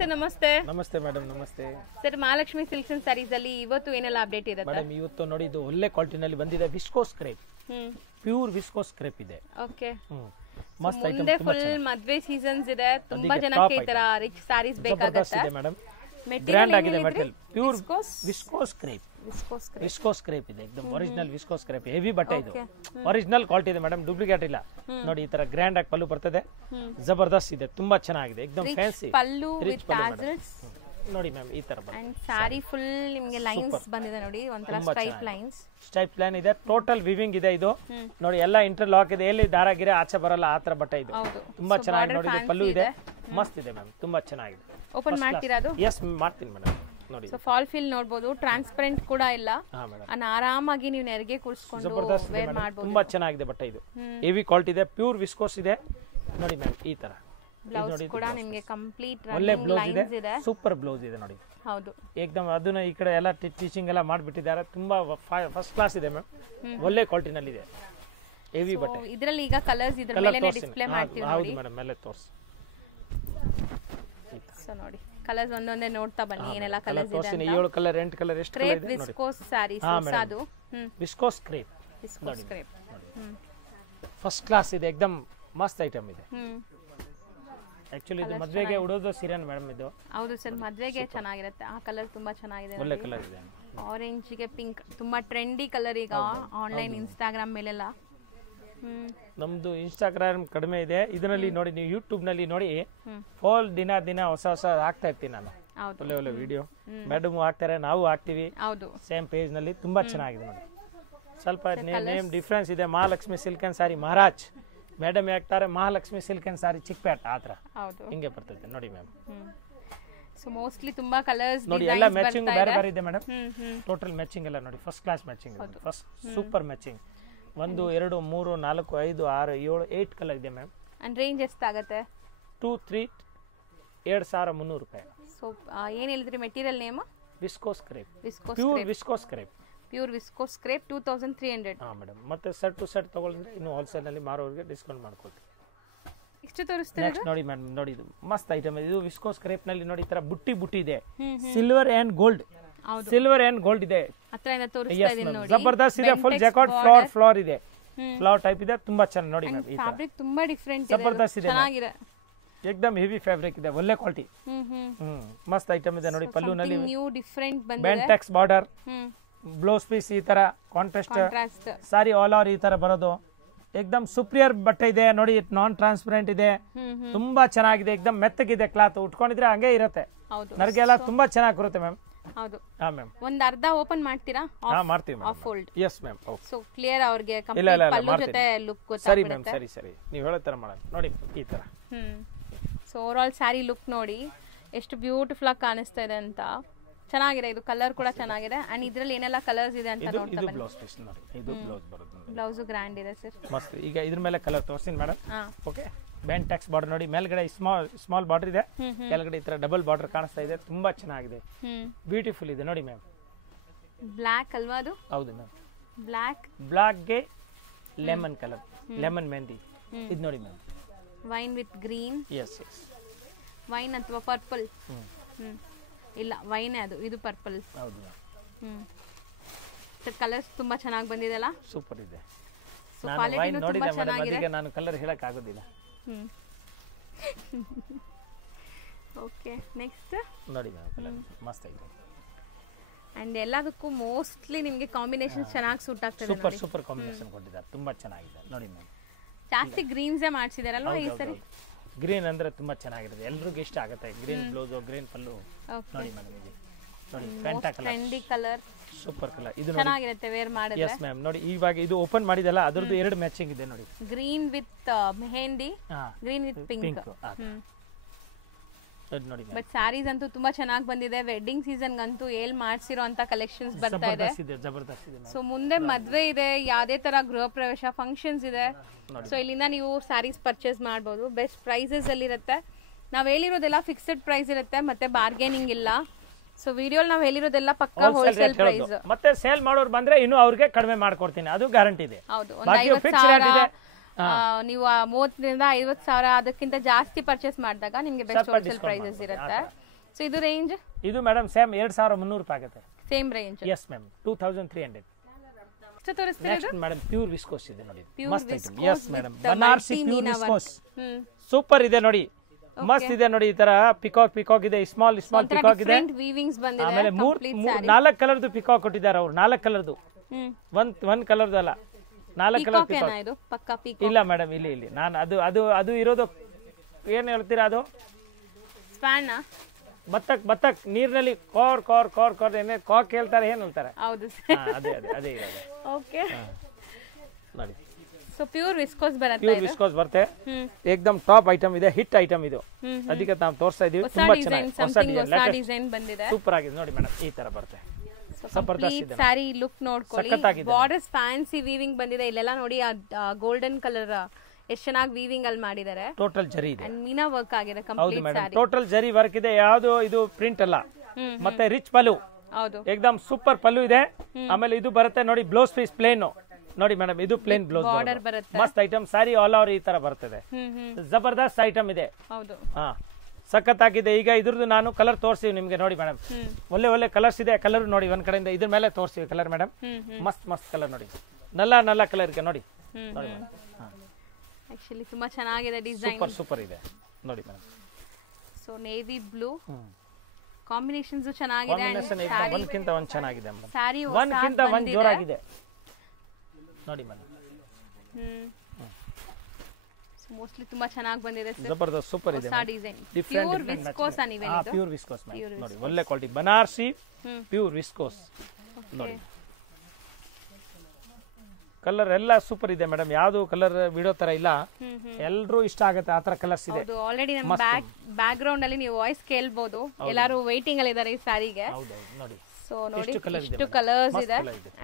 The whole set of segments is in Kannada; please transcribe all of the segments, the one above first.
ಸರ್ ನಮಸ್ತೆ. ನಮಸ್ತೆ ಮೇಡಮ್, ನಮಸ್ತೆ sir. Mahalakshmi silks and saris ಅಲ್ಲಿ ಇವತ್ತು ಏನೆಲ್ಲ ಅಪ್ಡೇಟ್ ಇದೆ ಮೇಡಮ್? ಇವತ್ತು ನೋಡಿ, ಇದು ಒಳ್ಳೆ ಕ್ವಾಲಿಟಿನಲ್ಲಿ ಬಂದಿದೆ. Viscose crepe, pure viscose crepe ಇದೆ. ಓಕೆ, ಮಸ್ತ್ ಐಟಮ್. ಮುಂದೆ ಫುಲ್ ಮದ್ವೆ ಸೀಸನ್ಸ್ ಇದೆ, ತುಂಬಾ ಜನಕ್ಕೆ ಈ ತರ ರಿಚ್ ಸ್ಯಾರೀಸ್ ಬೇಕಾಗುತ್ತೆ. ಮೇಡಮ್ ಗ್ರ್ಯಾಂಡ್ ಆಗಿದೆ material. Pure viscose crepe, viscose crepe ಇದೆ. एकदम ಒರಿಜಿನಲ್ ವಿಸ್ಕೋಸ್ ಕ್ರೇಪ್, ಹೆವಿ ಬಟ್ಟೆ ಇದು. ಒರಿಜಿನಲ್ ಕ್ವಾಲಿಟಿ ಇದೆ ಮೇಡಮ್, ಡೂಪ್ಲಿಕೇಟ್ ಇಲ್ಲ. ನೋಡಿ ಈ ತರ ಗ್ರ್ಯಾಂಡ್ ಆಗಿ ಪಲ್ಲು ಬರ್ತದೆ, ಜಬರ್ದಸ್ತ್ ಇದೆ, ತುಂಬಾ ಚೆನ್ನಾಗಿದೆ, एकदम ಫ್ಯಾನ್ಸಿ ಪಲ್ಲು ವಿತ್ ಟಾಸಲ್ಸ್. ನೋಡಿ ಮ್ಯಾಮ್, ಈ ತರ ಬರುತ್ತೆ. ಅಂಡ್ ಸಾರಿ ಫುಲ್ ನಿಮಗೆ ಲೈನ್ಸ್ ಬಂದಿದೆ ನೋಡಿ, ಒಂತರ ಸ್ಟ್ರೈಪ್ ಲೈನ್ಸ್. ಸ್ಟ್ರೈಪ್ ಲೈನ್ ಇದೆ, ಟೋಟಲ್ ವಿವಿಂಗ್ ಇದೆ ಇದು. ನೋಡಿ ಎಲ್ಲ ಇಂಟರ್ಲಾಕ್ ಇದೆ, ಎಲ್ಲಿ ದಾರ ಗಿರೆ ಆಚೆ ಬರಲ್ಲ, ಆ ತರ ಬಟ್ಟೆ ಇದು. ತುಂಬಾ ಚೆನ್ನಾಗಿ ನೋಡಿ, ಪಲ್ಲು ಇದೆ, ಮಸ್ತ್ ಇದೆ ಮ್ಯಾಮ್, ತುಂಬಾ ಚೆನ್ನಾಗಿದೆ. ಓಪನ್ ಮಾಡ್ತೀರಾ ಅದು? ಎಸ್ ಮಾಡ್ತೀನಿ ಮೇಡಮ್. ನೋಡಿ ಸೊ ಫಾಲ್ ಫೀಲ್ ನೋಡಬಹುದು, ಟ್ರಾನ್ಸ್ಪರೆಂಟ್ ಕೂಡ ಇಲ್ಲ. ಆರಾಮಾಗಿ ನೀವು ನೆರಿಗೆ ಕೂರಿಸಿಕೊಂಡು ವೇರ್ ಮಾಡಬಹುದು. ತುಂಬಾ ಚೆನ್ನಾಗಿದೆ ಬಟ್ಟೆ ಇದು, ಹೆವಿ ಕ್ವಾಲಿಟಿ ಇದೆ, ಪ್ಯೂರ್ ವಿಸ್ಕೋಸ್ ಇದೆ. ನೋಡಿ ಮ್ಯಾಮ್, ಈ ತರ ಬ್ಲೌಸ್ ಕೂಡ ನಿಮಗೆ ಕಂಪ್ಲೀಟ್ ಒಳ್ಳೆ ಬ್ಲೌಸ್ ಲೈನ್ಸ್ ಇದೆ, ಇದೆ. ಸೂಪರ್ ಬ್ಲೌಸ್ ಇದೆ ನೋಡಿ. ಹೌದು, ಏಕದಮ್ ಅದನ್ನ ಈ ಕಡೆ ಎಲ್ಲ ಟೀಚಿಂಗ್ ಎಲ್ಲ ಮಾಡಿಬಿಟ್ಟಿದ್ದಾರೆ. ತುಂಬಾ ಫಸ್ಟ್ ಕ್ಲಾಸ್ ಇದೆ ಮ್ಯಾಮ್, ಒಳ್ಳೆ ಕ್ವಾಲಿಟಿ ನಲ್ಲಿ ಇದೆ, ಹೆವಿ ಬಟ್ಟೆ. ಇದರಲ್ಲಿ ಈಗ ಕಲರ್ಸ್ ಇದ್ರ ಮೇಲೆ ಡಿಸ್ಪ್ಲೇ ಮಾಡ್ತೀವಿ ನೋಡಿ. ಹೌದು ಮೇಡಮ್, ಮೇಲೆ ತೋರಿಸಿ. ಸೊ ನೋಡಿ, ಕಲರ್ಸ್ ಒಂದೊಂದೇ ನೋಡ್ತಾ ಬನ್ನಿ, ಏನೆಲ್ಲ ಕಲರ್ಸ್ ಇದೆ ಅಂತ. 7 ಕಲರ್ 8 ಕಲರ್ ಎಷ್ಟು ಕಲರ್ ಇದೆ ನೋಡಿ. ವಿಸ್ಕೋಸ್ ಸ್ಯಾರೀಸ್ ಅದು viscose crepe, viscose crepe first class ಇದೆ, एकदम ಮಸ್ತ್ ಐಟಮ್ ಇದೆ. ಆಕ್ಚುಲಿ ಇದು ಮದುವೆಗೆ ಉಡೋದು ಸೀರೆ ಮೇಡಮ್ ಇದು. ಹೌದು ಸರ್, ಮದುವೆಗೆ ಚೆನ್ನಾಗಿರುತ್ತೆ. ಆ ಕಲರ್ ತುಂಬಾ ಚೆನ್ನಾಗಿದೆ, ಒಳ್ಳೆ ಕಲರ್ ಇದೆ. ಆರೆಂಜ್ ಗೆ ಪಿಂಕ್, ತುಂಬಾ ಟ್ರೆಂಡಿ ಕಲರ್ ಈಗ ಆನ್ಲೈನ್ ಇನ್ಸ್ಟಾಗ್ರಾಮ್ ಮೇಲೆಲ್ಲ. ನಮ್ದು ಇನ್ಸ್ಟಾಗ್ರಾಮ್ ಕಡಿಮೆ ಇದೆ, ಇದರಲ್ಲಿ ನೋಡಿ ನೀವು ಯೂಟ್ಯೂಬ್ ನಲ್ಲಿ ನೋಡಿ, ಫೋಲ್ ದಿನ ಹೊಸ ಹಾಕ್ತಾ ಇರ್ತೀನಿ ನಾನು, ಒಳ್ಳೆ ಒಳ್ಳೆ ವಿಡಿಯೋ. ಮೇಡಮ್ ಹಾಕ್ತಾರೆ, ನಾವು ಹಾಕ್ತಿವಿ ಸೇಮ್ ಪೇಜ್ ನಲ್ಲಿ. ತುಂಬಾ ಚೆನ್ನಾಗಿದೆ ನೋಡಿ. ಸ್ವಲ್ಪ ನೇಮ್ ಡಿಫ್ರೆನ್ಸ್ ಇದೆ. Mahalakshmi silk and sorry Maharaj, madam ಹಾಕ್ತಾರೆ ಮಹಾಲಕ್ಷ್ಮಿ ಸಿಲ್ಕ್ ಅಂಡ್ ಸಾರಿ ಚಿಕ್ಕಪೇಟ್, ಆತರ ಹಿಂಗೆ ಬರ್ತದೆ ನೋಡಿ ಮ್ಯಾಮ್. ಸೊ ಮೋಸ್ಟ್ಲಿ ತುಂಬಾ ಕಲರ್ಸ್ ನೋಡಿ, ಎಲ್ಲ ಮ್ಯಾಚಿಂಗ್ ಬೇರೆ ಬೇರೆ ಇದೆ ಮೇಡಮ್. ಟೋಟಲ್ ಮ್ಯಾಚಿಂಗ್ ಎಲ್ಲ ನೋಡಿ, first class matching, first super matching. 1 2 3 4 5 6 7 8 colour ಇದೆ ಮ್ಯಾಮ್. ಅಂಡ್ ರೇಂಜ್ ಎಷ್ಟಾಗುತ್ತೆ? 2 3 2300 ರೂಪಾಯಿ. ಸೊ ಏನ್ ಹೇಳಿದ್ರಿ material name? Viscose crepe, viscose pure viscose crepe, pure viscose crepe 2300. ಹಾ ಮೇಡಮ್. ಮತ್ತೆ ಸೆಟ್ ಟು ಸೆಟ್ ತಗೊಳ್ಳಿದ್ರೆ ಇನ್ನು ಹೋಲ್ಸೇಲ್ ನಲ್ಲಿ ಮಾರೋರಿಗೆ ಡಿಸ್ಕೌಂಟ್ ಮಾಡ್ಕೊಳ್ತೀವಿ. ಎಷ್ಟು ತೋರಿಸ್ತೀರಾ? ನೆಕ್ಸ್ಟ್ ನೋಡಿ ಮೇಡಮ್, ನೋಡಿ ಇದು ಮಸ್ತ್ ಐಟಮ್ ಇದು. ವಿಸ್ಕೋಸ್ ಕ್ರೇಪ್ ನಲ್ಲಿ ನೋಡಿ ಈ ತರ ಬುಟ್ಟಿ ಇದೆ, silver and gold, silver and gold ಇದೆ. ಹತ್ರದಿಂದ ತೋರಿಸ್ತಾ ಇದೀನಿ ನೋಡಿ, ಜಬರ್ದಸ್ತ್ ಇದೆ. ಫುಲ್ ಜಾಕೆಟ್ ಫ್ಲವರ್ ಇದೆ, ಫ್ಲವರ್ ಟೈಪ್ ಇದೆ, ತುಂಬಾ ಚೆನ್ನಾಗಿ ನೋಡಿ ಮ್ಯಾಮ್. ಈ ಫ್ಯಾಬ್ರಿಕ್ ತುಂಬಾ ಡಿಫರೆಂಟ್ ಇದೆ, ಜಬರ್ದಸ್ತ್ ಇದೆ, ಚೆನ್ನಾಗಿದೆ, एकदम ಹೆವಿ ಫ್ಯಾಬ್ರಿಕ್ ಇದೆ, ಒಳ್ಳೆ ಕ್ವಾಲಿಟಿ. ಮಸ್ತ್ ಐಟಮ್ ಇದೆ ನೋಡಿ. ಪಲ್ಲು ನಲ್ಲಿ ನ್ಯೂ ಡಿಫರೆಂಟ್ ಬಂದಿದೆ, ಬೆಂಟೆಕ್ಸ್ ಬಾರ್ಡರ್, ಬ್ಲೌಸ್ ಪೀಸ್ ಈ ತರ ಕಾಂಟ್ರಾಸ್ಟ್, ಸಾರಿ ಆಲ್ ಓವರ್ ಈ ತರ ಬರೋದು. एकदम ಸುಪ್ರಿಯರ್ ಬಟ್ಟೆ ಇದೆ ನೋಡಿ, ನಾನ್ ಟ್ರಾನ್ಸ್ಪರೆಂಟ್ ಇದೆ, ತುಂಬಾ ಚೆನ್ನಾಗಿದೆ, एकदम ಮೆತ್ತಗಿದೆ ಕ್ಲಾತ್. ಉಟ್ಕೊಂಡಿದ್ರೆ ಹಂಗೆ ಇರುತ್ತೆ, ನರ್ಗೆಲ್ಲ ತುಂಬಾ ಚೆನ್ನಾಗಿ ಬರುತ್ತೆ ಮ್ಯಾಮ್. ಹೌದು, ಹಾ ಮ್ಯಾಮ್. ಒಂದ್ ಅರ್ಧ ಓಪನ್ ಮಾಡ್ತೀರಾ? ಹಾ ಮಾಡ್ತೀವಿ ma'am. Of fold. Yes ma'am. So clear ಅವ್ರಿಗೆ ಕಂಪ್ಲೀಟ್ ಪಲ್ಲು ಜೊತೆ ಲುಕ್ ಗೊತ್ತಾಗುತ್ತೆ. ಸರಿ ಸರಿ, ನೀವು ಹೇಳೋ ತರ ಮಾಡೋಣ ನೋಡಿ, ಈ ತರ. So over all sari look ನೋಡಿ ಎಷ್ಟು ಬ್ಯೂಟಿಫುಲ್ ಆಗಿ ಕಾಣಿಸ್ತಾ ಇದೆ ಅಂತ. ಚೆನ್ನಾಗಿದೆ, ಇದು ಕಲರ್ ಕೂಡ ಚೆನ್ನಾಗಿದೆ. ಅಂಡ್ ಇದ್ರಲ್ಲಿ ಏನೆಲ್ಲ ಕಲರ್ಸ್ ಇದೆ ಅಂತ ನೋಡ್ತಾ ಬನ್ನಿ. ಬ್ಲೌಸ್ ಪೀಸ್ ನೋಡಿ, ಇದು ಬ್ಲೌಸ್ ಬರುತ್ತೆ. ಬ್ಲೌಸ್ ಗ್ರ್ಯಾಂಡ್ ಇದೆ ಸರ್, ಮಸ್ತ್. ಈಗ ಇದ್ರ ಮೇಲೆ ಕಲರ್ ತೋರಿಸ್ತೀನಿ ಮೇಡಮ್. ಓಕೆ, ಬೆಂಟೆಕ್ಸ್ ಬಾರ್ಡರ್ ನೋಡಿ, ಮೇಲ್ಗಡೆ ಸ್ಮಾಲ್ ಬಾರ್ಡರ್ ಇದೆ, ಕೆಳಗಡೆ ಈ ತರ ಡಬಲ್ ಬಾರ್ಡರ್ ಕಾಣಿಸ್ತಾ ಇದೆ, ತುಂಬಾ ಚೆನ್ನಾಗಿದೆ, ಬ್ಯೂಟಿಫುಲ್ ಇದೆ ನೋಡಿ ಮ್ಯಾಮ್. ಬ್ಲಾಕ್ ಅಲ್ವಾ ಅದು? ಹೌದು ಮ್ಯಾಮ್, ಬ್ಲಾಕ್ ಗೆ ಲೆಮನ್ ಕಲರ್, ಲೆಮನ್ ಮೆಹಂದಿ ಇದು ನೋಡಿ ma'am. Wine with green. Yes wine ಅಥವಾ ಪರ್ಪಲ್? ಇಲ್ಲ, ವೈನ್ ಅದು, ಇದು ಪರ್ಪಲ್. ಹೌದು ಮ್ಯಾಮ್. ಕಲರ್ಸ್ ತುಂಬಾ ಚೆನ್ನಾಗಿ ಬಂದಿದೆ ಅಲ್ಲ? ಸೂಪರ್ ಇದೆ. ಸೊ ಕ್ವಾಲಿಟಿನೂ ತುಂಬಾ ಚೆನ್ನಾಗಿದೆ. ಅದಕ್ಕೆ ನಾನು ಕಲರ್ ಹೇಳಕ್ ಆಗೋದಿಲ್ಲ. ಓಕೆ, ನೆಕ್ಸ್ಟ್ ನೋಡಿ ಮ್ಯಾಮ್, ಕಲರ್ ಮಸ್ತ್ ಇದೆ. ಅಂಡ್ ಎಲ್ಲದಕ್ಕೂ ಮೋಸ್ಟ್ಲಿ ನಿಮಗೆ ಕಾಂಬಿನೇಷನ್ ಚೆನ್ನಾಗಿ ಸೂಟ್ ಆಗ್ತದೆ. ಸೂಪರ್ ಕಾಂಬಿನೇಷನ್ ಕೊಟ್ಟಿದ್ದಾರೆ, ತುಂಬಾ ಚೆನ್ನಾಗಿದೆ ನೋಡಿ ಮ್ಯಾಮ್. ಜಾಸ್ತಿ ಗ್ರೀನ್ಸ್ ಮಾಡಿಸಿದಾರಲ್ವಾ ಈ ಸರಿ? ಗ್ರೀನ್ ಅಂದ್ರೆ ತುಂಬಾ ಚೆನ್ನಾಗಿರುತ್ತೆ, ಎಲ್ರಿಗೂ ಇಷ್ಟ ಆಗುತ್ತೆ. ಗ್ರೀನ್ ಬ್ಲೌಸ್, ಗ್ರೀನ್ ಪಲ್ಲು ನೋಡಿ ಮೇಡಮ್. ಇದು ನೋಡಿ, Fanta colour, trendy colour, super colour, ಇದು ಚೆನ್ನಾಗಿರುತ್ತೆ ವೇರ್ ಮಾಡಿದ್ರೆ. Yes ma'am. ನೋಡಿ ಇವಾಗ ಇದು ಓಪನ್ ಮಾಡಿದಲ್ಲ, ಅದರದ್ದು 2 ಮ್ಯಾಚಿಂಗ್ ಇದೆ ನೋಡಿ, green with mehndi, green with pink ನೋಡಿ. ಬಟ್ ಸ್ಯಾರೀಸ್ ಅಂತೂ ತುಂಬಾ ಚೆನ್ನಾಗಿ ಬಂದಿದೆ. ವೆಡ್ಡಿಂಗ್ ಸೀಸನ್ ಗಂತೂ ಮಾಡ್ಸಿರೋ ಅಂತ ಕಲೆಕ್ಷನ್ಸ್ ಬರ್ತಾ ಇದೆ, ಜಬರ್ದಸ್ತ್ ಇದೆ. ಸೊ ಮುಂದೆ ಮದ್ವೆ ಇದೆ, ಯಾವ್ದೇ ತರ ಗೃಹ ಪ್ರವೇಶ ಫಂಕ್ಷನ್ಸ್ ಇದೆ, ಸೊ ಇಲ್ಲಿಂದ ನೀವು ಸ್ಯಾರೀಸ್ ಪರ್ಚೇಸ್ ಮಾಡಬಹುದು. ಬೆಸ್ಟ್ ಪ್ರೈಸಸ್ ಅಲ್ಲಿ ಇರುತ್ತೆ. ನಾವ್ ಹೇಳಿರೋದೆಲ್ಲ ಫಿಕ್ಸ್ಡ್ ಪ್ರೈಸ್ ಇರುತ್ತೆ, ಮತ್ತೆ ಬಾರ್ಗೇನಿಂಗ್ ಇಲ್ಲ. ಸೊ ವಿಡಿಯೋಲ್ ನಾವ್ ಹೇಳಿರೋದೆಲ್ಲ ಪಕ್ಕಾ ಹೋಲ್ಸೇಲ್ ಪ್ರೈಸ್. ಮತ್ತೆ ಸೇಲ್ ಮಾಡೋರು ಬಂದ್ರೆ ಇನ್ನು ಅವ್ರಿಗೆ ಕಡಿಮೆ ಮಾಡ್ಕೊಡ್ತೀನಿ, ಅದು ಗ್ಯಾರಂಟಿ ಇದೆ. ಹೌದು, 50,000 ನೀವು 30,000 50,000 ಅದಕ್ಕಿಂತ ಜಾಸ್ತಿ ಪರ್ಚೇಸ್ ಮಾಡಿದಾಗ ನಿಮ್ಗೆ ಬೆಸ್ಟ್ ಹೋಲ್ಸೇಲ್ ಪ್ರೈಸಸ್ ಇರುತ್ತೆ. ಸೊ ಇದು ರೇಂಜ್ ಇದು ಮೇಡಮ್ ಸೇಮ್ 2300 ರೂಪಾಯಿ ಆಗುತ್ತೆ. Same range. Yes ma'am 2300. ಎಷ್ಟು ತೋರಿಸ್ತೀರಾ ಇದು? ನೆಕ್ಸ್ಟ್ ಮೇಡಮ್ ಪ್ಯೂರ್ ವಿಸ್ಕೋಸ್ ಇದೆ ನೋಡಿ, Pure ಮಸ್ತ್ item. viscose yes madam with Banarasi multi pure meena viscose hmm super ಇದೆ ನೋಡಿ, ಮಸ್ತ್ ಇದೆ ನೋಡಿ. ಈ ತರ ಪಿಕಾಕ್ ಇದೆ, ಸ್ಮಾಲ್ ಪಿಕಾಕ್ ಇದೆ. ಡಿಫರೆಂಟ್ ವೀವಿಂಗ್ಸ್ ಬಂದಿದೆ. ಆಮೇಲೆ 4 ಕಲರ್ದು ಪಿಕಾಕ್ ಕೊಟ್ಟಿದ್ದಾರೆ ಅವರು, 4 ಕಲರ್ದು, ಒಂದ್ ಕಲರ್ದು ಅಲ್ಲ, 4 ಕಲರ್ ಪಿಕಾಕ್. ಇದು ಪಕ್ಕಾ ಪಿಕಾಕ್ ಇಲ್ಲ ಮೇಡಮ್, ಇಲ್ಲಿ ನಾನು ಅದು ಇರೋದು ಏನ್ ಹೇಳ್ತೀರಾ, ಅದು ಸ್ಪ್ಯಾನ್ ಬತ್ತಕ್ ನೀರಿನಲ್ಲಿ ಕೋರ್ ಏನೇ ಕಾಕ್ ಹೇಳ್ತಾರೆ, ಏನ್ ಹೇಳ್ತಾರೆ, ಹೌದು ಅದೇ ಇರೋದು. ಓಕೆ ನೋಡಿ, ಸೊ ಪ್ಯೂರ್ ವಿಸ್ಕೋಸ್ ಬರುತ್ತೆ. ಪ್ಯೂರ್ ವಿಸ್ಕೋಸ್ ಬರುತ್ತೆ, ಏಕ್ದಮ್ ಟಾಪ್ ಐಟಮ್ ಇದೆ, ಹಿಟ್ ಐಟಮ್ ಇದು. ಅದಕ್ಕೆ ನಾವು ತೋರಿಸ್ತಾ ಇದೀವಿ, ತುಂಬಾ ಚೆನ್ನಾಗಿ ಹೊಸ ಡಿಸೈನ್ ಬಂದಿದೆ, ಸೂಪರ್ ಆಗಿದೆ ನೋಡಿ ಮೇಡಮ್. ಈ ತರ ಬರುತ್ತೆ, ಕಂಪ್ಲೀಟ್ ಸ್ಯಾರಿ ಲುಕ್ ನೋಡ್ಕೊಳ್ಳಿ. ಬಾರ್ಡರ್ಸ್ ಫ್ಯಾನ್ಸಿ ವೀವಿಂಗ್ ಬಂದಿದೆ. ಇಲ್ಲೆಲ್ಲ ನೋಡಿ ಗೋಲ್ಡನ್ ಕಲರ್ ಎಷ್ಟು ಚೆನ್ನಾಗಿ ವೀವಿಂಗ್ ಅಲ್ಲಿ ಮಾಡಿದ್ದಾರೆ. ಟೋಟಲ್ ಜರಿ ಇದೆ, ಮೀನಾ ವರ್ಕ್ ಆಗಿದೆ ಹೌದು ಕಂಪ್ಲೀಟ್ ಮೇಡಮ್, ಸ್ಯಾರಿ. ಟೋಟಲ್ ಜರಿ ವರ್ಕ್ ಇದೆ, ಯಾವುದು ಇದು ಪ್ರಿಂಟ್ ಅಲ್ಲ. ಮತ್ತೆ ರಿಚ್ ಪಲ್ಲು, ಹೌದು ಏಕ್ದಮ್ ಸೂಪರ್ ಪಲ್ಲು ಇದೆ. ಆಮೇಲೆ ಇದು ಬರುತ್ತೆ ನೋಡಿ, ಬ್ಲೌಸ್ ಪೀಸ್ ಪ್ಲೇನ್ ನೋಡಿ ಮೇಡಮ್, ಇದು ಪ್ಲೇನ್ ಬ್ಲೌಸ್ ಬಾರ್ಡರ್ ಬರುತ್ತೆ. ಮಸ್ತ್ ಐಟಮ್, ಸಾರಿ ಆಲ್ ಓವರ್ ಈ ತರ ಬರ್ತದೆ, ಜಬರ್ದಸ್ತ್ ಐಟಮ್ ಇದೆ. ಹೌದು, ಹಾ ಸಖತ್ ಆಗಿದೆ. ಈಗ ಇದ್ರದ್ದು ನಾನು ಕಲರ್ ತೋರಿಸ್ತೀವಿ ನಿಮ್ಗೆ ನೋಡಿ ಮೇಡಮ್, ಒಳ್ಳೆ ಕಲರ್ಸ್ ಇದೆ. ಕಲರ್ ನೋಡಿ ಒಂದ್ ಕಡೆಯಿಂದ ಇದ್ರ ಮೇಲೆ ತೋರಿಸ್ತೀವಿ ಕಲರ್ ಮೇಡಮ್, ಮಸ್ತ್ ಕಲರ್ ನೋಡಿ, ನಲ್ಲ ಕಲರ್ ಇದೆ ನೋಡಿ. ಆಕ್ಚುಲಿ ತುಂಬಾ ಚೆನ್ನಾಗಿದೆ ಡಿಸೈನ್, ಸೂಪರ್ ಇದೆ ನೋಡಿ madam. So navy blue combinations ಚೆನ್ನಾಗಿದೆ, ಒಂದ್ಕಿಂತ ಒಂದ್ ಚೆನ್ನಾಗಿದೆ ಮೇಡಮ್, ಸ್ಯಾರಿ ಒಂದ್ಕಿಂತ ಒಂದ್ ಜೋರಾಗಿದೆ ನೋಡಿ ಮೇಡಮ್. ಮೋಸ್ಟ್ಲಿ ತುಂಬಾ ಚೆನ್ನಾಗಿ ಬಂದಿದೆ ಸರ್, ಜಬರ್ದಸ್ತ್ ಸೂಪರ್ ಇದೆ, ಹೊಸ ಡಿಸೈನ್. ಪ್ಯೂರ್ ವಿಸ್ಕೋಸ್ ಅನಿವೆ ಇದು, ಪ್ಯೂರ್ ವಿಸ್ಕೋಸ್ ನೋಡಿ, ಒಳ್ಳೆ ಕ್ವಾಲಿಟಿ ಬನಾರಸಿ ಪ್ಯೂರ್ ವಿಸ್ಕೋಸ್ ನೋಡಿ. ಕಲರ್ ಎಲ್ಲ ಸೂಪರ್ ಇದೆ ಮೇಡಮ್, ಯಾವ್ದು ಕಲರ್ ಬಿಡೋ ತರ ಇಲ್ಲ, ಎಲ್ರೂ ಇಷ್ಟ ಆಗುತ್ತೆ ಆ ತರ ಕಲರ್ಸ್ ಇದೆ. ಆಲ್ರೆಡಿ ನಮ್ಮ ಬ್ಯಾಕ್ ಗ್ರೌಂಡ್ ಅಲ್ಲಿ ನೀವು ವಾಯ್ಸ್ ಕೇಳ್ಬೋದು, ಎಲ್ಲರೂ ವೈಟಿಂಗ್ ಅಲ್ಲಿ ಇದ್ದಾರೆ ಈ ಸ್ಯಾರಿಗೆ. ನೋಡಿ, ಸೊ ನೋಡಿ ಎಷ್ಟು ಕಲರ್ಸ್ ಇದೆ.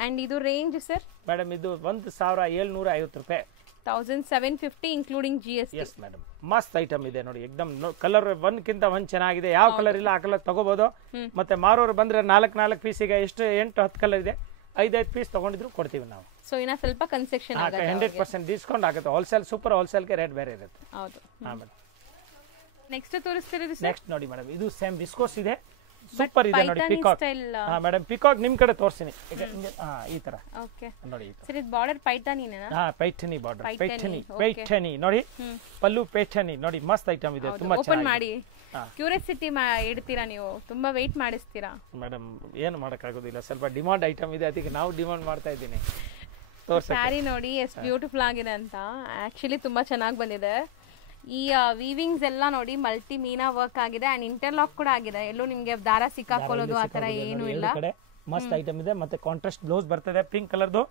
ಅಂಡ್ ಇದು ರೇಂಜ್ ಸರ್ ಮೇಡಮ್, ಇದು 1750 ರೂಪಾಯಿ, 1750 ಇನ್ಕ್ಲೂಡಿಂಗ್ GST. ಎಸ್ ಮೇಡಮ್, ಮಸ್ತ್ ಐಟಮ್ ಇದೆ ನೋಡಿ, ಎಕ್ದಮ್ ಕಲರ್ ಒಂದ್ಕಿಂತ ಒಂದ್ ಚೆನ್ನಾಗಿದೆ. ಯಾವ ಕಲರ್ ಇಲ್ಲ ಆ ಕಲರ್ ತಗೋಬಹುದು. ಮತ್ತೆ ಮಾರೋರು ಬಂದ್ರೆ 4 ಪೀಸಿಗೆ ಎಷ್ಟು 8-10 ಕಲರ್ ಇದೆ, 5 ಪೀಸ್ ತಗೊಂಡಿದ್ರು ಕೊಡ್ತೀವಿ ನಾವು. ಸೊ ಇನ್ನ ಸ್ವಲ್ಪ ಕನ್ಸೆಷನ್ ಆಗುತ್ತೆ, 100% ಡಿಸ್ಕೌಂಟ್ ಆಗುತ್ತೆ. ಹೋಲ್ಸೇಲ್ ಸೂಪರ್ ಹೋಲ್ಸೇಲ್ಗೆ ರೇಟ್ ಬೇರೆ ಇರುತ್ತೆ. ಹೌದು. ಹಾ ಮೇಡಮ್, ನೆಕ್ಸ್ಟ್ ತೋರಿಸ್ತೀರಿ ಸರ್? ನೆಕ್ಸ್ಟ್ ನೋಡಿ ಮೇಡಮ್, ಇದು ಸೇಮ್ ವಿಸ್ಕೋಸ್ ಇದೆ, ಸೂಪರ್ ಇದೆ ನೋಡಿ. ಪಿಕಾಕ್, ಹಾ ಮೇಡಮ್, ಪಿಕಾಕ್ ನಿಮ್ ಕಡೆ ತೋರಿಸ್ತೀನಿ. ಈ ತರ ಓಕೆ ನೋಡಿ, ಸರ್ ಇದು ಬಾರ್ಡರ್ ಪೈಠಾನಿನೇನಾ? ಹಾ ಪೈಠಾನಿ ಬಾರ್ಡರ್, ಪೈಠಾನಿ ನೋಡಿ, ಪಲ್ಲು ಪೈಠಾನಿ ನೋಡಿ, ಮಸ್ತ್ ಐಟಮ್ ಇದೆ, ತುಂಬಾ ಚೆನ್ನಾಗಿ. ಓಪನ್ ಮಾಡಿ ಕ್ಯೂರಿಯಾಸಿಟಿ ಇಡ್ತೀರಾ ನೀವು, ತುಂಬಾ ವೇಟ್ ಮಾಡಿಸ್ತೀರಾ ಮೇಡಮ್. ಏನು ಮಾಡಕ್ಕಾಗೋದಿಲ್ಲ, ಸ್ವಲ್ಪ ಡಿಮಾಂಡ್ ಐಟಮ್ ಇದೆ, ಅದಕ್ಕೆ ನಾವು ಡಿಮಾಂಡ್ ಮಾಡ್ತಾ ಇದ್ದೀನಿ. ಸ್ಯಾರಿ ನೋಡಿ ಎಷ್ಟು ಬ್ಯೂಟಿಫುಲ್ ಆಗಿದೆ ಅಂತ. ಆಕ್ಚುಲಿ ತುಂಬಾ ಚೆನ್ನಾಗಿ ಬಂದಿದೆ. ಈ ವೀವಿಂಗ್ಸ್ ಎಲ್ಲ ನೋಡಿ ಮಲ್ಟಿ ಮೀನಾ ವರ್ಕ್ ಆಗಿದೆ ಅಂಡ್ ಇಂಟರ್ಲಾಕ್ ಕೂಡ ಆಗಿದೆ. ಎಲ್ಲೂ ನಿಮ್ಗೆ ದಾರ ಸಿಕ್ಕಾಕೊಳ್ಳೋದು ಆತರ ಏನು ಇಲ್ಲ. ಮಸ್ತ್ ಐಟಮ್ ಇದೆ. ಮತ್ತೆ ಕಾಂಟ್ರಾಸ್ಟ್ ಬ್ಲೌಸ್ ಬರ್ತದೆ, ಪಿಂಕ್ ಕಲರ್ದು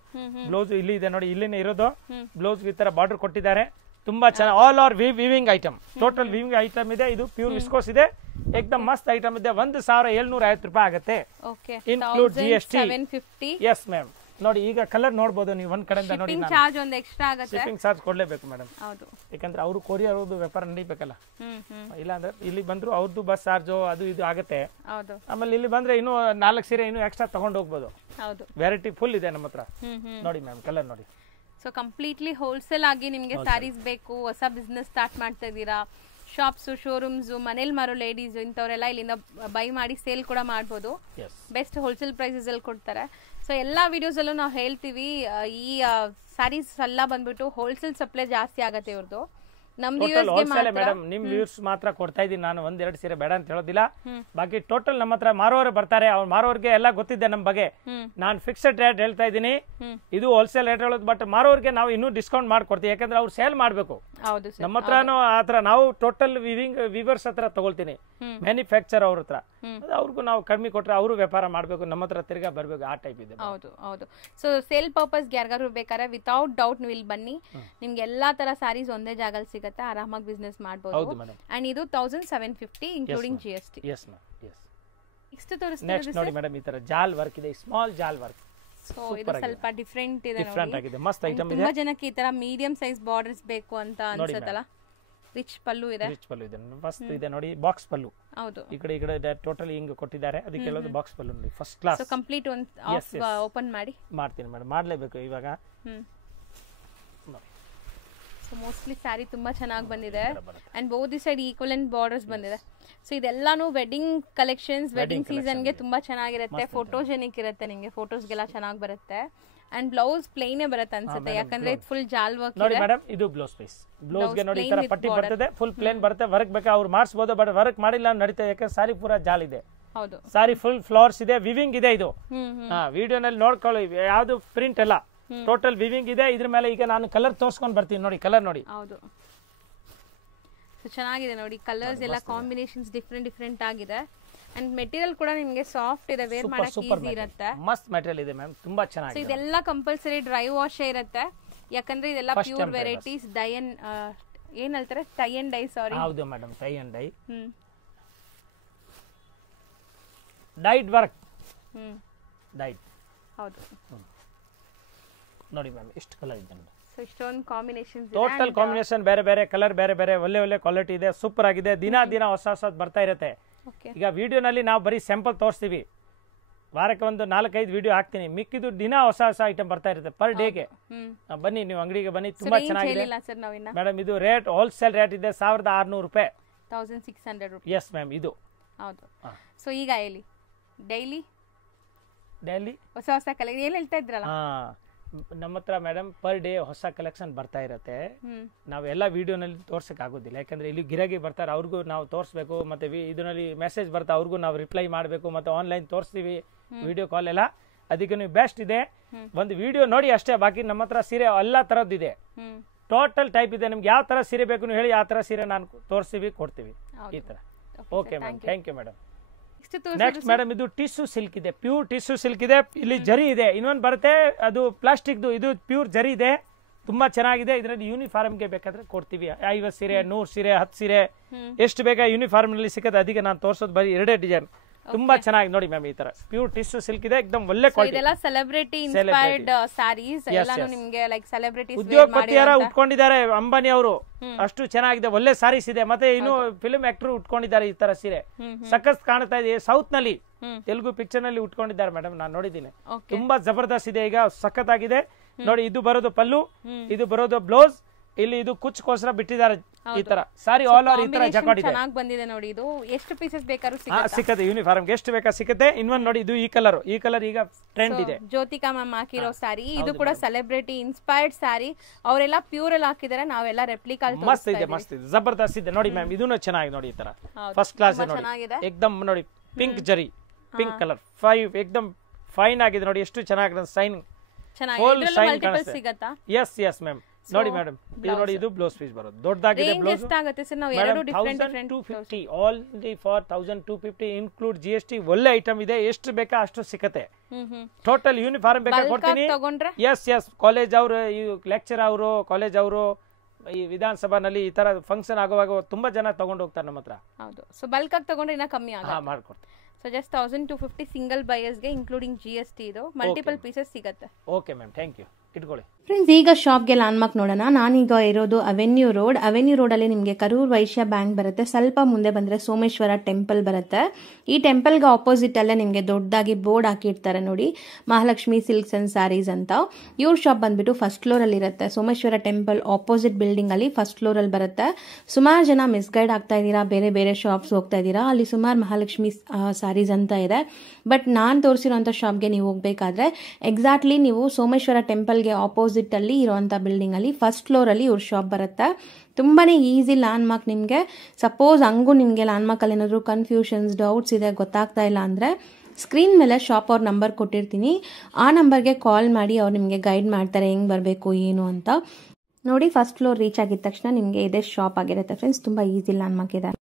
ಬ್ಲೌಸ್ ಇಲ್ಲಿ ಇದೆ ನೋಡಿ, ಇಲ್ಲಿನೇ ಇರೋದು ಬ್ಲೌಸ್. ಈ ತರ ಬಾರ್ಡರ್ ಕೊಟ್ಟಿದ್ದಾರೆ, ತುಂಬಾ ಚೆನ್ನಾಗಿ. All are weaving item, total weaving item ಇದೆ. ಇದು ಪ್ಯೂರ್ ವಿಸ್ಕೋಸ್ ಇದೆ, ಏಕ್ದಮ್ ಮಸ್ತ್ ಐಟಮ್ ಇದೆ. 1750 ರೂಪಾಯಿ ಆಗುತ್ತೆ, ಇನ್ಕ್ಲೂಡ್ GST. Yes ma'am. ನೋಡಿ ಈಗ ಕಲರ್ ನೋಡಬಹುದು ನೀವು, ಒಂದ್ ಕಡೆಯಿಂದ ನೋಡಿ. ಶಿಪ್ಪಿಂಗ್ ಚಾರ್ಜ್ ಒಂದು ಎಕ್ಸ್ಟ್ರಾ ಆಗುತ್ತೆ, ಶಿಪ್ಪಿಂಗ್ ಚಾರ್ಜ್ ಕೊಡ್ಲೇಬೇಕು ಮೇಡಮ್. ಹೌದು, ಯಾಕಂದ್ರೆ ಅವರು ಕೊರಿಯರ್ ಅವ್ರದ್ದು ವ್ಯಾಪಾರ ನಡೀಬೇಕಲ್ಲ. ಇಲ್ಲ ಅಂದ್ರೆ ಇಲ್ಲಿ ಬಂದ್ರು ಅವ್ರದ್ದು ಬಸ್ ಚಾರ್ಜ್ ಅದು ಇದು ಆಗುತ್ತೆ. ಹೌದು. ಆಮೇಲೆ ಇಲ್ಲಿ ಬಂದ್ರೆ ಇನ್ನೂ 4 ಸೀರೆ ಇನ್ನೂ ಎಕ್ಸ್ಟ್ರಾ ತಗೊಂಡು ಹೋಗ್ಬೋದು. ಹೌದು, ವೆರೈಟಿ ಫುಲ್ ಇದೆ ನಮ್ಮ ಹತ್ರ. ನೋಡಿ ಮ್ಯಾಮ್, ಕಲರ್ ನೋಡಿ. ಸೊ ಕಂಪ್ಲೀಟ್ಲಿ ಹೋಲ್ಸೇಲ್ ಆಗಿ ನಿಮ್ಗೆ ಸ್ಯಾರೀಸ್ ಬೇಕು, ಹೊಸ ಬಿಸ್ನೆಸ್ ಸ್ಟಾರ್ಟ್ ಮಾಡ್ತಾ ಇದ್ದೀರಾ, ಶಾಪ್ಸ್, ಶೋರೂಮ್ಸ್, ಮನೇಲಿ ಮಾರೋ ಲೇಡೀಸ್ ಇಂಥವರೆಲ್ಲ ಇಲ್ಲಿಂದ ಬೈ ಮಾಡಿ ಸೇಲ್ ಕೂಡ ಮಾಡ್ಬೋದು. ಬೆಸ್ಟ್ ಹೋಲ್ಸೇಲ್ ಪ್ರೈಸಸ್ ಅಲ್ಲಿ ಕೊಡ್ತಾರೆ. ಸೊ ಎಲ್ಲಾ ವಿಡಿಯೋಸ್ ಅಲ್ಲೂ ನಾವು ಹೇಳ್ತೀವಿ, ಈ ಸ್ಯಾರೀಸ್ ಎಲ್ಲ ಬಂದ್ಬಿಟ್ಟು ಹೋಲ್ಸೇಲ್ ಸಪ್ಲೈ ಜಾಸ್ತಿ ಆಗತ್ತೆ ಇವ್ರದ್ದು. ಮೇಡಮ್ ನಿಮ್ ವ್ಯೂಸ್ ಮಾತ್ರ ಕೊಡ್ತಾ ಇದೀನಿ ನಾನು, 1-2 ಸೀರೆ ಬೇಡ ಅಂತ ಹೇಳೋದಿಲ್ಲ. ಬಾಕಿ ಟೋಟಲ್ ನಮ್ಮ ಹತ್ರ ಮಾರೋರು ಬರ್ತಾರೆ, ಅವ್ರು ಮಾರೋರ್ಗೆ ಎಲ್ಲ ಗೊತ್ತಿದೆ ನಮ್ ಬಗ್ಗೆ. ನಾನು ಫಿಕ್ಸ್ಡ್ ರೇಟ್ ಹೇಳ್ತಾ ಇದೀನಿ, ಇದು ಹೋಲ್ಸೇಲ್ ರೇಟ್ ಹೇಳೋದು. ಬಟ್ ಮಾರೋರ್ಗೆ ನಾವು ಇನ್ನೂ ಡಿಸ್ಕೌಂಟ್ ಮಾಡ್ಕೊಡ್ತೀವಿ, ಯಾಕಂದ್ರೆ ಅವ್ರು ಸೇಲ್ ಮಾಡ್ಬೇಕು. ನಮ್ಮ ಹತ್ರನೂ ಆತರ ನಾವು ಟೋಟಲ್ ವಿವರ್ಸ್ ಹತ್ರ ತಗೊಳ್ತೀನಿ, ಮ್ಯಾನುಫ್ಯಾಕ್ಚರ್ ಅವ್ರ ಹತ್ರ. ಅವ್ರಿಗೂ ನಾವು ಕಡಿಮೆ ಕೊಟ್ರೆ ಅವರು ವ್ಯಾಪಾರ ಮಾಡ್ಬೇಕು, ನಮ್ಮ ಹತ್ರ ತಿರ್ಗಾ ಬರ್ಬೇಕು, ಆ ಟೈಪ್ ಇದೆ. ಹೌದು ಹೌದು. ಸೊ ಸೇಲ್ ಪರ್ಪಸ್ ಯಾರಿಗಾರು ಬೇಕಾದ್ರೆ ವಿತೌಟ್ ಡೌಟ್ ನೀವು ಇಲ್ಲಿ ಬನ್ನಿ, ನಿಮ್ಗೆ ಎಲ್ಲಾ ತರ ಸ್ಯಾರೀಸ್ ಒಂದೇ ಜಾಗದಲ್ಲಿ ಸಿಗುತ್ತೆ, ಆರಾಮಾಗಿ ಬಿಸ್ನೆಸ್ ಮಾಡಬಹುದು. ಅಂಡ್ ಇದು 1750 ಇನ್ಕ್ಲೂಡಿಂಗ್ GST. ನೆಕ್ಸ್ಟ್ ತೋರಿಸ್ತೀನಿ ನೋಡಿ ಮೇಡಮ್, ಈ ತರ ಜಾಲ್ ವರ್ಕ್ ಇದೆ, ಸ್ಮಾಲ್ ಜಾಲ್ ವರ್ಕ್. ಸೊ ಇದು ಸ್ವಲ್ಪ ಡಿಫರೆಂಟ್ ಇದೆ, ಡಿಫರೆಂಟ್ ಆಗಿದೆ, ಮಸ್ತ್ ಐಟಮ್ ಇದೆ. ತುಂಬಾ ಜನಕ್ಕೆ ಈ ತರ ಮೀಡಿಯಂ ಸೈಜ್ ಬಾರ್ಡರ್ಸ್ ಬೇಕು ಅಂತ ಅನ್ಸುತ್ತಲ್ಲ. ರಿಚ್ ಪಲ್ಲು ಇದೆ, ಮಸ್ತ್ ಇದೆ ನೋಡಿ, ಬಾಕ್ಸ್ ಪಲ್ಲು. ಹೌದು, ಈ ಕಡೆ ಟೋಟಲ್ ಹಿಂಗ್ ಕೊಟ್ಟಿದ್ದಾರೆ, ಅದಕ್ಕೆ ಹೇಳೋದು ಬಾಕ್ಸ್ ಪಲ್ಲು ನೋಡಿ, first class. So complete open ಮಾಡಿ ಮಾಡ್ತೀನಿ ಮೇಡಮ್, ಮಾಡ್ಲೇಬೇಕು ಇವಾಗ. ಸೊ ಮೋಸ್ಟ್ಲಿ ಸ್ಯಾರಿ ತುಂಬಾ ಚೆನ್ನಾಗಿ ಬಂದಿದೆ and both the side equivalent borders ಬಂದಿದೆ. ಸೊ ಇದೆಲ್ಲಾನು ವೆಡ್ಡಿಂಗ್ ಕಲೆಕ್ಷನ್ಸ್, ವೆಡ್ಡಿಂಗ್ ಸೀಸನ್ಗೆ ತುಂಬಾ ಚೆನ್ನಾಗಿರುತ್ತೆ, ಫೋಟೋಜೆನಿಕ್ ಇರುತ್ತೆ, ನಿಮಗೆ ಫೋಟೋಸ್ಗೆಲ್ಲ ಚೆನ್ನಾಗಿ ಬರುತ್ತೆ. ಅಂಡ್ ಬ್ಲೌಸ್ ಪ್ಲೇನ್ ಬರುತ್ತೆ ಅನ್ಸುತ್ತೆ, ಯಾಕಂದ್ರೆ ಇದು ಫುಲ್ ಜಾಲ್ ವರ್ಕ್ ನೋಡಿ ಮೇಡಮ್. ಇದು ಬ್ಲೌಸ್ ಪೀಸ್, ಬ್ಲೌಸ್ ಗೆ ನೋಡಿ ಈ ತರ ಪಟ್ಟಿ ಬರ್ತದೆ, ಫುಲ್ ಪ್ಲೇನ್ ಬರುತ್ತೆ. ವರ್ಕ್ ಬೇಕಾ ಅವ್ರು ಮಾಡಿಸಬಹುದು, ಬಟ್ ವರ್ಕ್ ಮಾಡಿಲ್ಲ ನಡೀತದೆ, ಯಾಕಂದ್ರೆ ಸಾರಿ ಪೂರಾ ಜಾಲ್ ಇದೆ. ಹೌದು, ಸಾರಿ ಫುಲ್ ಫ್ಲವರ್ಸ್ ಇದೆ, ವಿವಿಂಗ್ ಇದೆ. ಇದು ವಿಡಿಯೋನಲ್ಲಿ ನೋಡ್ಕೊಳ್ಳಿ, ಯಾವ್ದು ಪ್ರಿಂಟ್ ಅಲ್ಲ, ಟೋಟಲ್ ವಿವಿಂಗ್ ಇದೆ. ಇದ್ರ ಮೇಲೆ ಈಗ ನಾನು ಕಲರ್ ತೋರ್ಸ್ಕೊಂಡ್ ಬರ್ತೀನಿ ನೋಡಿ. ಕಲರ್ ನೋಡಿ, ಹೌದು, ಸೊ ಚೆನ್ನಾಗಿದೆ ನೋಡಿ. ಕಲರ್ಸ್ ಎಲ್ಲ ಕಾಂಬಿನೇಷನ್ಸ್ ಡಿಫ್ರೆಂಟ್ ಆಗಿದೆ. ಅಂಡ್ ಮೆಟೀರಿಯಲ್ ಕೂಡ ನಿಮಗೆ ಸಾಫ್ಟ್ ಇದೆ, ವೇರ್ ಮಾಡಕ್ಕೆ ಈಸಿ ಇರುತ್ತೆ. ಮಸ್ತ್ ಮೆಟೀರಿಯಲ್ ಇದೆ ಮ್ಯಾಮ್, ತುಂಬಾ ಚೆನ್ನಾಗಿದೆ. ಸೊ ಇದೆಲ್ಲ ಕಂಪಲ್ಸರಿ ಡ್ರೈ ವಾಶ್ ಇರುತ್ತೆ, ಯಾಕಂದ್ರೆ ಇದೆಲ್ಲ ಪ್ಯೂರ್ ವೆರೈಟೀಸ್. ಡೈನ್ ಏನ್ ಹೇಳ್ತಾರೆ, ಟೈ ಅಂಡ್ ಡೈ. ಸಾರಿ, ಹೌದು madam, tie and dye, dyed work, dyed. ಹೌದು ನೋಡಿ ಮ್ಯಾಮ್, ಎಷ್ಟು ಕಲರ್ ಇದೆ ನೋಡಿ. ಸೊ ಇಷ್ಟೊಂದು ಕಾಂಬಿನೇಷನ್ಸ್, ಟೋಟಲ್ ಕಾಂಬಿನೇಷನ್ ಬೇರೆ ಬೇರೆ ಕಲರ್, ಬೇರೆ ಬೇರೆ ಒಳ್ಳೆ ಕ್ವಾಲಿಟಿ ಇದೆ, ಸೂಪರ್ ಆಗಿದೆ. ದಿನ ಹೊಸ ಬರ್ತಾ ಇರುತ್ತೆ. ಈಗ ವಿಡಿಯೋನಲ್ಲಿ ನಾವು ಬರೀ ಸ್ಯಾಂಪಲ್ ತೋರಿಸ್ತೀವಿ, ವಾರಕ್ಕೆ ಒಂದು 4-5 ವಿಡಿಯೋ ಹಾಕ್ತೀನಿ, ಮಿಕ್ಕಿದ್ದು ದಿನ ಹೊಸ ಐಟಮ್ ಬರ್ತಾ ಇರುತ್ತೆ ಪರ್ ಡೇಗೆ. ಬನ್ನಿ, ನೀವು ಅಂಗಡಿಗೆ ಬನ್ನಿ, ತುಂಬಾ ಚೆನ್ನಾಗಿದೆ ಮೇಡಮ್. ಇದು ರೇಟ್ ಹೋಲ್ಸೇಲ್ ರೇಟ್ ಇದೆ 1600 ರೂಪಾಯಿ, 1600 ರೂಪಾಯಿ. ಎಸ್ ಮ್ಯಾಮ್, ಇದು ಹೌದು. ಸೊ ಈಗ ಹೇಳಿ, ಡೈಲಿ ಹೊಸ ಕಲೆಕ್ಷನ್ ಏನ್ ಹೇಳ್ತಾ ಇದ್ರಲ್ಲ, ನಮ್ಮ ಹತ್ರ ಮೇಡಮ್ ಪರ್ ಡೇ ಹೊಸ ಕಲೆಕ್ಷನ್ ಬರ್ತಾ ಇರುತ್ತೆ. ನಾವೆಲ್ಲ ವಿಡಿಯೋನಲ್ಲಿ ತೋರ್ಸಕ್ ಆಗೋದಿಲ್ಲ, ಯಾಕಂದ್ರೆ ಇಲ್ಲಿ ಗಿರಾಕಿ ಬರ್ತಾರೆ, ಅವ್ರಿಗೂ ನಾವು ತೋರಿಸ್ಬೇಕು, ಮತ್ತೆ ಇದರಲ್ಲಿ ಮೆಸೇಜ್ ಬರ್ತಾ ಅವ್ರಿಗೂ ನಾವು ರಿಪ್ಲೈ ಮಾಡಬೇಕು, ಮತ್ತೆ ಆನ್ಲೈನ್ ತೋರಿಸ್ತೀವಿ, ವಿಡಿಯೋ ಕಾಲ್ ಎಲ್ಲ. ಅದಕ್ಕೆ ನೀವು ಬೆಸ್ಟ್ ಇದೆ, ಒಂದು ವಿಡಿಯೋ ನೋಡಿ ಅಷ್ಟೇ. ಬಾಕಿ ನಮ್ಮ ಹತ್ರ ಸೀರೆ ಎಲ್ಲ ತರದ್ದಿದೆ, ಟೋಟಲ್ ಟೈಪ್ ಇದೆ. ನಿಮ್ಗೆ ಯಾವ ತರ ಸೀರೆ ಬೇಕು ನೀವು ಹೇಳಿ, ಆ ತರ ಸೀರೆ ನಾನು ತೋರಿಸ್ತೀವಿ, ಕೊಡ್ತೀವಿ ಈ ತರ. Okay ma'am, thank you madam. Next madam, ಇದು ಟಿಶ್ಯೂ ಸಿಲ್ಕ್ ಇದೆ, ಪ್ಯೂರ್ ಟಿಶ್ಯೂ ಸಿಲ್ಕ್ ಇದೆ. ಇಲ್ಲಿ ಜರಿ ಇದೆ, ಇನ್ನೊಂದು ಬರುತ್ತೆ ಅದು ಪ್ಲಾಸ್ಟಿಕ್, ಇದು ಪ್ಯೂರ್ ಜರಿ ಇದೆ, ತುಂಬಾ ಚೆನ್ನಾಗಿದೆ. ಇದರಲ್ಲಿ ಯೂನಿಫಾರ್ಮ್ ಗೆ ಬೇಕಾದ್ರೆ ಕೊಡ್ತೀವಿ. 50 ಸೀರೆ, 100 ಸೀರೆ, 10 ಸೀರೆ, ಎಷ್ಟು ಬೇಕಾ ಯೂನಿಫಾರ್ಮ್ ನಲ್ಲಿ ಸಿಕ್ಕತ್ತೆ. ಅದಕ್ಕೆ ನಾನು ತೋರಿಸೋದು ಬರೀ 2 ಡಿಸೈನ್, ತುಂಬಾ ಚೆನ್ನಾಗಿ ನೋಡಿ ಮ್ಯಾಮ್. ಈ ತರ ಪ್ಯೂರ್ ಟಿಶ್ಯೂ ಸಿಲ್ಕ್ ಇದೆ, ಎಕ್ದಮ್ ಒಳ್ಳೆ ಕ್ವಾಲಿಟಿ. ಇದೆಲ್ಲ ಸೆಲೆಬ್ರಿಟಿ ಇನ್ಸ್ಪೈರ್ಡ್ ಸಾರೀಸ್, ಎಲ್ಲಾನು ನಿಮಗೆ ಲೈಕ್ ಸೆಲೆಬ್ರಿಟೀಸ್ ಉದ್ಯೋಗಪತಿಯರ ಉಟ್ಕೊಂಡಿದ್ದಾರೆ, ಅಂಬಾನಿ ಅವರು, ಅಷ್ಟು ಚೆನ್ನಾಗಿದೆ, ಒಳ್ಳೆ ಸಾರೀಸ್ ಇದೆ. ಮತ್ತೆ ಇನ್ನು ಫಿಲ್ಮ್ ಆಕ್ಟರ್ ಉಟ್ಕೊಂಡಿದ್ದಾರೆ ಈ ತರ ಸೀರೆ, ಸಖತ್ ಕಾಣ್ತಾ ಇದೆ. ಸೌತ್ ನಲ್ಲಿ, ತೆಲುಗು ಪಿಕ್ಚರ್ ನಲ್ಲಿ ಉಟ್ಕೊಂಡಿದ್ದಾರೆ ಮೇಡಮ್, ನಾನು ನೋಡಿದ್ದೀನಿ, ತುಂಬಾ ಜಬರ್ದಸ್ತ್ ಇದೆ. ಈಗ ಸಖತ್ ಆಗಿದೆ ನೋಡಿ. ಇದು ಬರೋದು ಪಲ್ಲು, ಇದು ಬರೋದು ಬ್ಲೌಸ್, ಇಲ್ಲಿ ಇದು ಕುಚ್ಚಗೋಸ್ಕರ ಬಿಟ್ಟಿದ್ದಾರೆ ಈ ತರ ಸಾರಿ. ಆಲ್ ಓವರ್ ಈ ತರ ಜಕಾರ್ಡ್ ಇದೆ, ಚೆನ್ನಾಗಿ ಬಂದಿದೆ ನೋಡಿ. ಇದು ಎಷ್ಟು ಪೀಸಸ್ ಬೇಕಾದ್ರೂ ಸಿಕ್ಕತ್ತೆ, ಯೂನಿಫಾರ್ಮ್ ಎಷ್ಟು ಬೇಕಾ ಸಿಕ್ಕತ್ತೆ. ಇನ್ನೊಂದು ನೋಡಿ, ಇದು ಈ ಕಲರ್ ಈಗ ಟ್ರೆಂಡ್ ಇದೆ. ಜ್ಯೋತಿಕಾ ಮ್ಯಾಮ್ ಹಾಕಿರೋ ಸಾರಿ, ಇದು ಕೂಡ ಸೆಲೆಬ್ರಿಟಿ ಇನ್ಸ್ಪೈರ್ಡ್ ಸಾರಿ. ಅವರೆಲ್ಲ ಪ್ಯೂರ್ ಅಲ್ಲಿ ಹಾಕಿದ್ದಾರೆ, ನಾವೆಲ್ಲ ರೆಪ್ಲಿಕಾ. ಮಸ್ತ್ ಇದೆ, ಮಸ್ತ್ ಇದೆ, ಜಬರ್ದಸ್ತ್ ಇದೆ ನೋಡಿ ಮ್ಯಾಮ್. ಇದೂ ಚೆನ್ನಾಗಿ ನೋಡಿ, ಈ ತರ ಫಸ್ಟ್ ಕ್ಲಾಸ್ ನೋಡಿ, ಎಕ್ದಮ್ ನೋಡಿ, ಪಿಂಕ್ ಜರಿ, ಪಿಂಕ್ ಕಲರ್ 5 ಎಕ್ದಮ್ ಫೈನ್ ಆಗಿದೆ ನೋಡಿ, ಎಷ್ಟು ಚೆನ್ನಾಗಿದೆ. ಸೈನ್ ಸಿಗತ್ತಾ? ಎಸ್ ಮ್ಯಾಮ್, ನೋಡಿ ಮೇಡಮ್, ಇದು ನೋಡಿ, ಇದು ಬ್ಲೌಸ್ ಪೀಸ್ ಬರೋದು ದೊಡ್ಡದಾಗಿದೆ. ಬ್ಲೌಸ್ ಎಷ್ಟಾಗುತ್ತೆ ಸರ್? ನಾವು ಎರಡು different 1250, only for 1250 include GST. ಒಳ್ಳೆ ಐಟಮ್ ಇದೆ, ಎಷ್ಟು ಬೇಕಾ ಅಷ್ಟು ಸಿಕ್ಕತ್ತೆ. ಟೋಟಲ್ ಯೂನಿಫಾರ್ಮ್ ಬೇಕಾ ಕೊಡ್ತೀನಿ. ಎಸ್ ಕಾಲೇಜ್ ಅವರು, ಈ ಲೆಕ್ಚರ್ ಅವರು, ಕಾಲೇಜ್ ಅವರು, ಈ ವಿಧಾನಸಭಾನಲ್ಲಿ ಈ ತರ ಫಂಕ್ಷನ್ ಆಗುವಾಗ ತುಂಬಾ ಜನ ತಗೊಂಡು ಹೋಗ್ತಾರೆ ನಮ್ಮ ಹತ್ರ. ಹೌದು, ಸೊ ಬಲ್ಕ್ ಆಗಿ ತಗೊಂಡ್ರೆ ಇನ್ನ ಕಮ್ಮಿ ಆಗುತ್ತೆ, ಮಾಡ್ಕೊಡ್ತೀನಿ. ಸೊ ಜಸ್ಟ್ 1250 ಸಿಂಗಲ್ ಬಯರ್ಸ್ಗೆ ಇನ್ಕ್ಲೂಡಿಂಗ್ GST. ಇದು ಮಲ್ಟಿಪಲ್ ಪೀಸಸ್ ಸಿಗುತ್ತೆ. Okay ma'am, thank you. ಇಟ್ಕೊಳ್ಳಿ ಫ್ರೆಂಡ್ಸ್. ಈಗ ಶಾಪ್ಗೆ ಲ್ಯಾಂಡ್ಮಾರ್ಕ್ ನೋಡೋಣ. ನಾನೀಗ ಇರೋದು ಅವೆನ್ಯೂ ರೋಡಲ್ಲಿ ನಿಮಗೆ ಕರೂರ್ ವೈಶ್ಯ ಬ್ಯಾಂಕ್ ಬರುತ್ತೆ. ಸ್ವಲ್ಪ ಮುಂದೆ ಬಂದರೆ ಸೋಮೇಶ್ವರ ಟೆಂಪಲ್ ಬರುತ್ತೆ. ಈ ಟೆಂಪಲ್ಗೆ ಆಪೋಸಿಟ್ ಅಲ್ಲೇ ನಿಮಗೆ ದೊಡ್ಡದಾಗಿ ಬೋರ್ಡ್ ಹಾಕಿರ್ತಾರೆ ನೋಡಿ, ಮಹಾಲಕ್ಷ್ಮಿ ಸಿಲ್ಕ್ಸ್ ಅಂಡ್ ಸ್ಯಾರೀಸ್ ಅಂತ. ಇವ್ರ ಶಾಪ್ ಬಂದ್ಬಿಟ್ಟು ಫಸ್ಟ್ ಫ್ಲೋರಲ್ಲಿ ಇರುತ್ತೆ. ಸೋಮೇಶ್ವರ ಟೆಂಪಲ್ ಆಪೋಸಿಟ್ ಬಿಲ್ಡಿಂಗ್ ಅಲ್ಲಿ ಫಸ್ಟ್ ಫ್ಲೋರಲ್ಲಿ ಬರುತ್ತೆ. ಸುಮಾರು ಜನ ಮಿಸ್ಗೈಡ್ ಆಗ್ತಾ ಇದ್ದೀರಾ, ಬೇರೆ ಬೇರೆ ಶಾಪ್ಸ್ ಹೋಗ್ತಾ ಇದ್ದೀರಾ. ಅಲ್ಲಿ ಸುಮಾರು ಮಹಾಲಕ್ಷ್ಮಿ ಸ್ಯಾರೀಸ್ ಅಂತ ಇದೆ. ಬಟ್ ನಾನು ತೋರಿಸಿರೋಂಥ ಶಾಪ್ಗೆ ನೀವು ಹೋಗ್ಬೇಕಾದ್ರೆ ಎಕ್ಸಾಕ್ಟ್ಲಿ ನೀವು ಸೋಮೇಶ್ವರ ಟೆಂಪಲ್ಗೆ ಆಪೋಸಿಟ್ ಅಲ್ಲಿ ಇರುವಂತ ಬಿಲ್ಡಿಂಗ್ ಅಲ್ಲಿ ಫಸ್ಟ್ ಫ್ಲೋರ್ ಅಲ್ಲಿ ಇವ್ರ ಶಾಪ್ ಬರುತ್ತೆ. ತುಂಬಾನೇ ಈಸಿ ಲ್ಯಾಂಡ್ ಮಾರ್ಕ್. ನಿಮಗೆ ಸಪೋಸ್ ಹಂಗೂ ನಿಮಗೆ ಲ್ಯಾಂಡ್ ಮಾರ್ಕ್ ಅಲ್ಲಿ ಏನಾದ್ರು ಕನ್ಫ್ಯೂಷನ್ಸ್, ಡೌಟ್ಸ್ ಇದೆ, ಗೊತ್ತಾಗ್ತಾ ಇಲ್ಲ ಅಂದ್ರೆ ಸ್ಕ್ರೀನ್ ಮೇಲೆ ಶಾಪ್ ಅವ್ರ ನಂಬರ್ ಕೊಟ್ಟಿರ್ತೀನಿ, ಆ ನಂಬರ್ಗೆ ಕಾಲ್ ಮಾಡಿ ಅವ್ರು ನಿಮಗೆ ಗೈಡ್ ಮಾಡ್ತಾರೆ ಹೆಂಗ್ ಬರಬೇಕು ಏನು ಅಂತ. ನೋಡಿ, ಫಸ್ಟ್ ಫ್ಲೋರ್ ರೀಚ್ ಆಗಿದ ತಕ್ಷಣ ನಿಮಗೆ ಇದೇ ಶಾಪ್ ಆಗಿರುತ್ತೆ ಫ್ರೆಂಡ್ಸ್. ತುಂಬಾ ಈಸಿ ಲ್ಯಾಂಡ್ ಮಾರ್ಕ್ ಇದೆ.